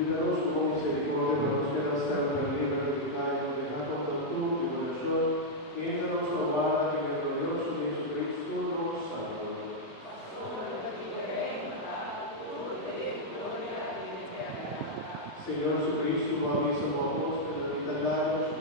Líbranos como misericordia de los que la salva, líbranos del pecado, deja contra tu tribulación, y échanos a guarda en el glorioso Jesucristo nos salva. Señor Jesucristo, bautizamos apóstoles, invitados